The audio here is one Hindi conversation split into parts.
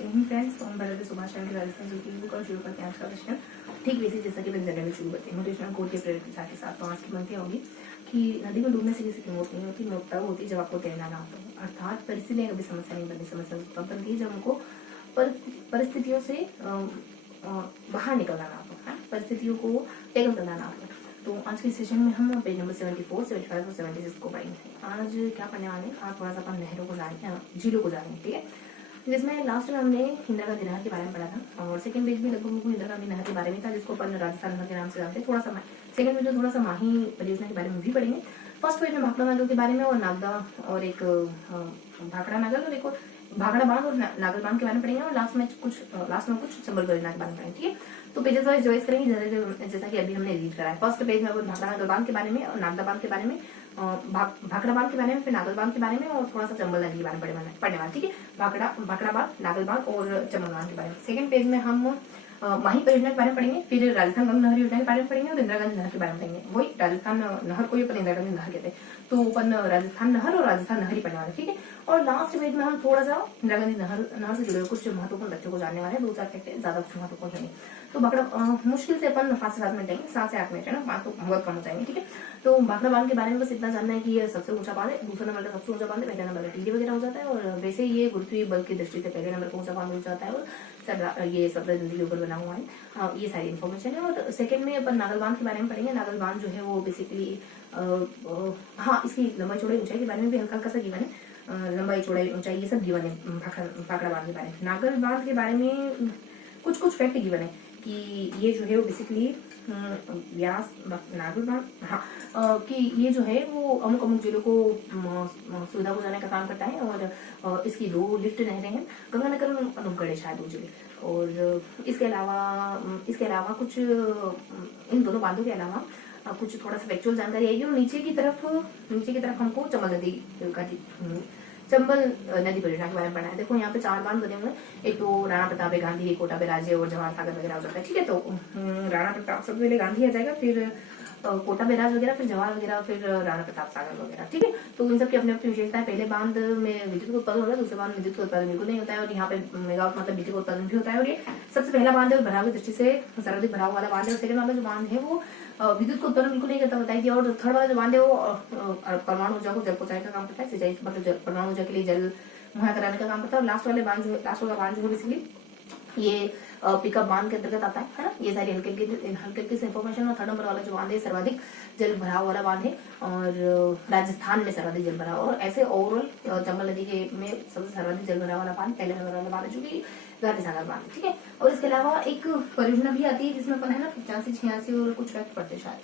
फ्रेंड्स, तो हम बड़े सुभाष चंद्र राजस्थान जो की बुक और शुरू करते हैं आज का क्वेश्चन। ठीक वैसे जैसा कि जनरल में शुरू करते हैं मोटिवेशनल कोट के प्रेरित के साथ। तो आज की पंक्ति होगी कि नदी में डूबने से किसी की मौत नहीं होती, मौत तब होती जब आपको तैरना ना हो। अर्थात परिस्थितियाँ कभी समस्या नहीं बनती, समस्या तब बनती है जब हमको परिस्थितियों से बाहर निकलना ना हो, परिस्थितियों को टैकल करना ना हो। तो आज के सेशन में हम पेज नंबर 74, 75 और 76 को पढ़ेंगे। आज क्या पढ़ने वाले हैं, आज थोड़ा सा अपन नहरों को जानेंगे, झीलों को जानेंगे, ठीक है। जिसमें लास्ट में हमने इंदिरा गांधी नहर के बारे में पढ़ा था और सेकंड पेज में लगभग इंदिरा गांधी नहर के बारे में था, जिसको अपन राजस्थान नहर के नाम से जानते हैं। थोड़ा सा सेकंड पेज में थोड़ा सा माही परियोजना के बारे में भी पढ़ेंगे। फर्स्ट पेज में भाखड़ा नागल के बारे में और नागदा और एक भाखड़ा नागल और एक भाखड़ा बांध और नागल बांध के बारे में पढ़ेंगे और लास्ट में कुछ चंबल परियोजना के बारे में पढ़ेंगे, ठीक है। तो पेजेस वाइज चॉइस करेंगे जैसा कि अभी हमने रीड करा है। फर्स्ट पेज में भाखड़ा नागल बांध के बारे में और नागदा बांध के बारे में, भाखड़ा बांध के बारे में, फिर नागल बांध के बारे में और थोड़ा सा चंबल नदी के बारे में पढ़ने वाला, ठीक है। भाखड़ा बांध, नागल बांध और चंबल बांध के बारे में। सेकंड पेज में हम माही परियोजना के बारे में पढ़ेंगे, फिर राजस्थान गंगा नहर योजना के बारे में पढ़ेंगे और इंदिरा गांधी नहर के बारे में पढ़ेंगे। वही राजस्थान नहर को अपन इंदिरा गांधी नहर कहते हैं, तो अपन राजस्थान नहर और राजस्थान नहर ही पढ़ने वाले, ठीक है। और लास्ट पेज में हम थोड़ा सा इंदिरा गांधी नहर से जुड़े कुछ महत्वपूर्ण तथ्यों को जानने वाले हैं, 2-4 फैक्ट ज्यादा कुछ महत्वपूर्ण नहीं। तो भाखड़ा मुश्किल से अपन 5 से 7 मिनट लेंगे, 7 से 8 मिनट है ना, 5 तो बहुत कम हो जाएंगे, ठीक है। तो भाखड़ा बांध के बारे में बस इतना जानना है कि ये सबसे ऊंचा बांध है, दूसरा नंबर का सबसे ऊंचा बांध है, पहला नंबर का टीडी वगैरह हो जाता है और वैसे ये गुरुत्वीय बल की दृष्टि से पहले नंबर का ऊंचा बांध हो जाता है और ये सतलज नदी के ऊपर बना हुआ है। ये सारी इन्फॉर्मेशन है। और सेकंड में अपन नागल बांध के बारे में पढ़ेंगे। नागल बांध जो है वो बेसिकली इसकी लंबाई चौड़ाई ऊंचाई के बारे में भी हल्का हल्का सा गिवन है, लंबाई चौड़ाई ऊंचाई ये सब गिवन है भाखड़ा बांध के बारे में। नागल बांध के बारे में कुछ फैक्ट गिवन है कि ये जो है वो बेसिकली व्यास नागल बांध कि ये जो है वो अमुक जिलों को सुविधा पहुंचाने का काम करता है और इसकी 2 लिफ्ट नहरें हैं, गंगानगर और अनूपगढ़ है शायद 2 जिले। और इसके अलावा कुछ इन दोनों बांधों के अलावा कुछ थोड़ा सा फैक्चुअल जानकारी आएगी। और नीचे की तरफ हमको चंबल नदी परियोजना के बारे में पढ़ना है। देखो यहाँ पे 4 बांध बने हुए हैं, एक तो राणा प्रताप है, गांधी है, कोटा बैराज और जवाहर सागर वगैरह हो जाता है, ठीक है। तो राणा प्रताप सबसे पहले गांधी आ जाएगा, फिर कोटा बैराज वगैरह, फिर जवाहर वगैरह, फिर राणा प्रताप सागर वगैरह, ठीक है। तो इन सब की अपनी अपनी विशेषता है। पहले बांध में विद्युत उत्पादन होता है, दूसरे बांध में विद्युत उत्पादन बिल्कुल नहीं होता है और यहाँ पे मेगावाट मतलब बिजली उत्पादन भी होता है। और ये सबसे पहला बांध है, भराव की दृष्टि से सर्वाधिक भराव वाला बांध है। सेकंड वाला जो बांध है वो विद्युत को उत्पादन बिल्कुल नहीं करता, बताया गया। और थर्ड वाला जो बांध है वो परमाणु ऊर्जा को जल पहुंचाने का काम करता है, सिंचाई मतलब परमाणु ऊर्जा के लिए जल मुहैया कराने का काम करता है। और लास्ट वाला बांध जो है बेसिकली ये पिकअप बांध के अंतर्गत आता है ना। ये सारी हल्के हल्के इन्फॉर्मेशन। और थर्ड नंबर वाला जो बांध है सर्वाधिक जल भराव वाला बांध है और राजस्थान में सर्वाधिक जल भराव। और ऐसे ओवरऑल चंबल नदी के में सबसे सर्वाधिक जल भराव वाला बांध पहले नंबर वाला बांध है, जो कि गांधी सागर बांध है, ठीक है। और इसके अलावा एक परियोजना भी आती है जिसमें अपन है ना 85-86 और कुछ फैक्ट पढ़ते शायद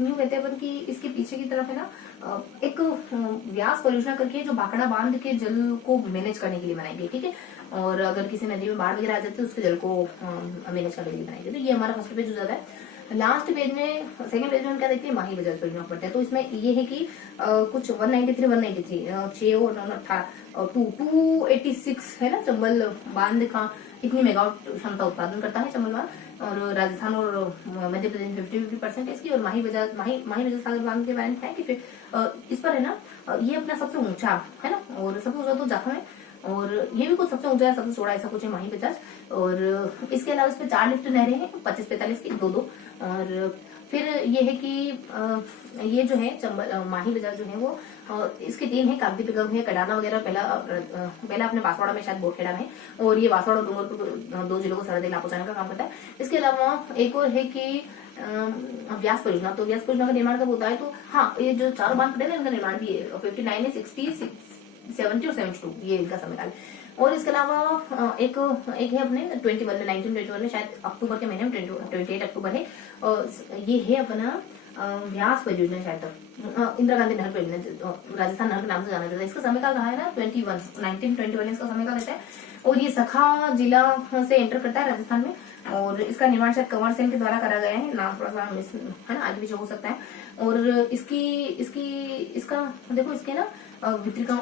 न्यू कहते हैं अपन कि इसके पीछे की तरफ है ना एक व्यास परियोजना करके जो भाखड़ा बांध के जल को मैनेज करने के लिए बनाई गई, ठीक है। और अगर किसी नदी में बाढ़ वगैरह आ जाती है तो उसके जल को मैनेज करने के लिए बनाई गई। तो ये हमारा फर्स्ट पेज हो जाता है। लास्ट पेज में सेकंड पेज में हम क्या देखते हैं, माही बजाज परियोजना पढ़ते हैं। तो इसमें ये है कि कुछ 193 6 और 286 है ना चंबल बांध का कितनी मेगावाट क्षमता उत्पादन करता है चंबल बांध। और राजस्थान और मध्य प्रदेश 50% है इसकी। और माही बजाज सागर बांध के बारे में है कि फिर इस पर है ना ये अपना सबसे ऊंचा है ना, और सबसे ऊंचा तो जाखम है और ये भी कुछ सबसे ऊंचा है, सबसे चौड़ा ऐसा कुछ है माही बजाज। और इसके अलावा इस पे 4 लिफ्ट नहरें हैं, 25-45 की 2-2। और फिर ये है कि ये जो है चंबल माही बजाज जो है वो इसके 3 है, कागदी पिकअप है, कडाना वगैरह। पहला अपने बांसवाड़ा में शायद बोट खेड़ा है और ये बांसवाड़ा और डूंगरपुर 2 जिलों को सर्वाधिक लाभ पहुंचाने का काम करता है। इसके अलावा एक और है कि व्यास परियोजना। तो व्यास परियोजना का निर्माण कब होता है, तो हाँ ये जो 4 बांध पड़े ना इनका निर्माण भी है, 59 है, 60, 70 और 72 ये इनका समयकाल। और इसके अलावा एक है अपने 1921 में शायद अक्टूबर के महीने में 28 अक्टूबर है। और ये है अपना व्यास परियोजना शायद तक इंदिरा गांधी नहर परियोजना, राजस्थान नहर के नाम से जाना जाता है। इसका समयकाल रहा है ना 1921 इसका समयकाल रहता है। और ये सखा जिला से एंटर करता है राजस्थान में। और इसका निर्माण शायद कंवर सेन के द्वारा करा गया है, नाम थोड़ा सा मिस है ना, आगे पीछे हो सकता है। और इसका देखो इसके ना वितरिकाओं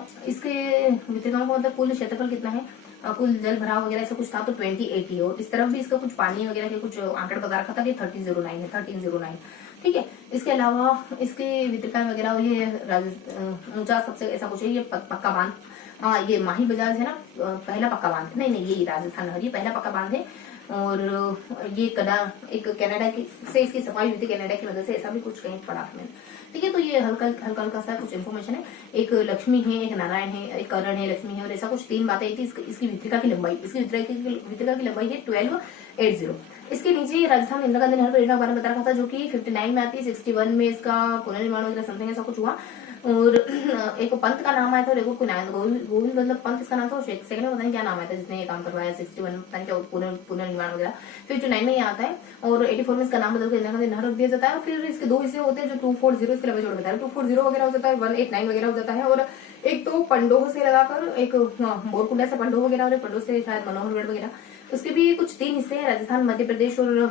का मतलब कुल क्षेत्रफल कितना है, कुल जल भराव वगैरह ऐसा कुछ था तो 28 और इस तरफ भी इसका कुछ पानी वगैरह के कुछ आंकड़ा बता रखा था कि 1309, ठीक है। इसके अलावा इसके वितरिकाएं वगैरह ये ऊंचा सबसे ऐसा कुछ है, ये पक्का बांध हाँ ये माही बजाज है ना, पहला पक्का बांध, नहीं नहीं ये राजस्थान नहर, ये पहला पक्का बांध है। और ये एक कनाडा की से इसकी सफाई हुई थी, कनाडा की मदद से, ऐसा भी कुछ कहीं पढ़ा मैंने। ठीक है, तो ये हल्का हल्का हल्का सा कुछ इन्फॉर्मेशन है। एक लक्ष्मी है, एक नारायण है, एक करण है, लक्ष्मी है, और ऐसा कुछ 3 बातें थी। इसकी वितरिका की लंबाई, इसकी वितरिका की लंबाई है 1280। इसके नीचे राजस्थान इंदिरा गांधी नहर परियोजना के बारे में बता रखा था, जो कि 59 में आती है, 61 में इसका पुनर्निर्माण वगैरह समथिंग ऐसा कुछ हुआ। और एक पंत का नाम आया था, देखो कोई नाम, गोविंद मतलब पंत इसका नाम था। सेकंड में पता नहीं क्या नाम आया था जिसने ये काम करवाया, 61 पता नहीं क्या पुनर्निर्माण वगैरह, 59 में ये आता है। और 84 में इसका नाम बदल कर इंदिरा गांधी नहर रख दिया जाता है। फिर इसके 2 हिस्से होते हैं, जो 240 इसके लंबाई जोड़ बताया, 240 वगैरह हो जाता है, 189 वगैरह हो जाता है। और एक तो पंडोह से लगाकर, एक बोरकुंडा से पंडोह वगैरह, और पंडोह से शायद मनोहरगढ़ वगैरह, उसके भी कुछ 3 हिस्से हैं। राजस्थान, मध्य प्रदेश और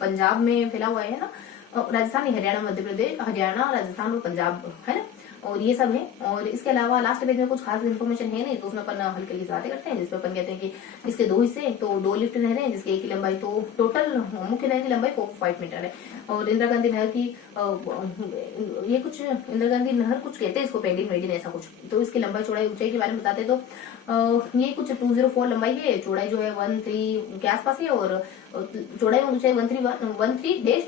पंजाब में फैला हुआ है ना, राजस्थान, हरियाणा, मध्य प्रदेश, हरियाणा, राजस्थान और पंजाब है ना, और ये सब है। और इसके अलावा लास्ट पेज में कुछ खास इन्फॉर्मेशन है नहीं, तो उसमें अपन हल्की हल्की बातें करते हैं, जिसमें अपन कहते हैं कि इसके 2 हिस्से, तो 2 लिफ्ट नहर है, जिसकी एक की लंबाई, तो टोटल मुख्य नहर की लंबाई 45 मीटर है। और इंदिरा गांधी नहर की ये कुछ इंदिरा गांधी नहर कुछ कहते हैं इसको, पेडिन वेडिन ऐसा कुछ। तो इसकी लंबाई, चौड़ाई, ऊंचाई के बारे में बताते हैं, तो ये कुछ 204 लंबाई है, चौड़ाई जो है 13 के आसपास है, और चौड़ाई और ऊंचाई 13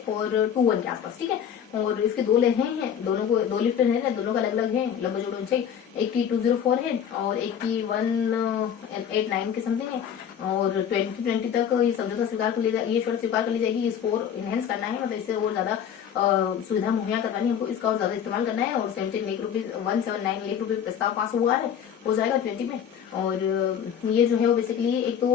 और 21 के आसपास। ठीक है, और इसके 2 लेहें हैं, दोनों को 2 लिफ्ट है, दोनों का अलग अलग है लंबा जोड़ ऊंचाई। एक की 204 है और एक की 189 के समथिंग है। और 2020 तक ये समझौता स्वीकार कर लिया, ये शर्त स्वीकार कर ली जाएगी। इसको और इनहेंस करना है, मतलब इससे और ज्यादा सुविधा मुहैया करवानी है हमको, इसका और ज्यादा इस्तेमाल करना है। और 179 लाख रुपए प्रस्ताव पास हुआ है, हो जाएगा 20 में। और ये जो है वो बेसिकली एक तो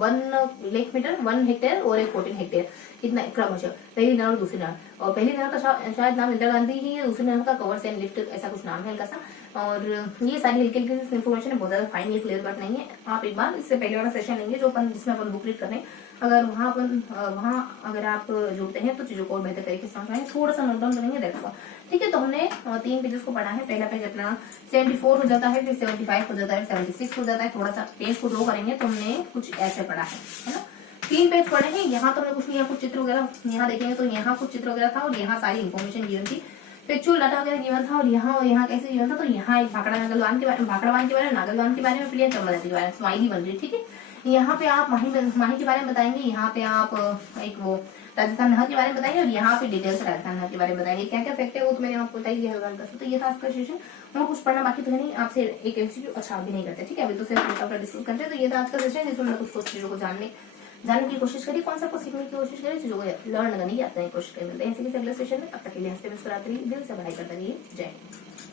1 लाख मीटर, 1 हेक्टेयर और एक 14 हेक्टेयर, इतना क्रमशः पहली नहर और दूसरी नहर। और पहली नहर का शायद नाम इंदिरा गांधी ही है, दूसरी नहर का कवर्स एंड लिफ्ट ऐसा कुछ नाम है हल्का सा। और ये सारी हल्की हल्की इन्फॉर्मेशन है, बहुत ज्यादा फाइन, ये क्लियर कट नहीं है। आप एक बार इससे पहले वाला सेशन लेंगे जो अपन जिसमें अपन बुक रीड कर रहे हैं, अगर वहाँ अगर आप जुड़ते हैं तो चीजों को और बेहतर तरीके से समझ पाएंगे, थोड़ा सा नोट डाउन करेंगे, दैट्स ऑल। ठीक है, तो हमने 3 पेजेस को पढ़ा है। पहला पेज अपना 74 हो जाता है, फिर 75 हो जाता है, 76 हो जाता है। थोड़ा सा पेज को ड्रॉ करेंगे तो हमने कुछ ऐसे पढ़ा है ना। 3 पेज पढ़े हैं, यहाँ तो हमने कुछ नहीं, यहाँ कुछ चित्र वगैरह यहाँ देखेंगे तो यहाँ कुछ चित्र वगैरह था, और यहाँ सारी इन्फॉर्मेशन गिवन थी, फेक्चुअल डाटा वगैरह गिवन था। और यहाँ कैसे गिवन था, तो यहाँ एक भाखड़ा नागलवान के बारे में, नागलवान के बारे में, प्रिया चंबल के बारे में स्माइली बन रही। ठीक है, यहाँ पे आप माही के बारे में बताएंगे, यहाँ पे आप एक वो राजस्थान नहर के बारे में बताएंगे, और यहाँ पे डिटेल्स राजस्थान नहर के बारे में बताएंगे। क्या क्या फैक्ट है वो तो मैंने आपको बताई दिया हल्का हल्का। तो ये था आज का सेशन, और कुछ पढ़ना बाकी तो है नहीं। आपसे एक एमसीक्यू अच्छा भी नहीं करते, ठीक है, अभी तो सिर्फ डिस्कस करते हैं। तो ये था आज का सेशन, जिसमें मैंने कुछ चीजों को जानने की कोशिश करी, कॉन्सेप्ट को सीखने की कोशिश करी, चीजों को लर्न करने की कोशिश करी। मिलते हैं इसी के अगले सेशन में, तब तक के लिए हंसते मुस्कुराते रहिए, दिल से पढ़ाई करते रहिए। जय हिंद।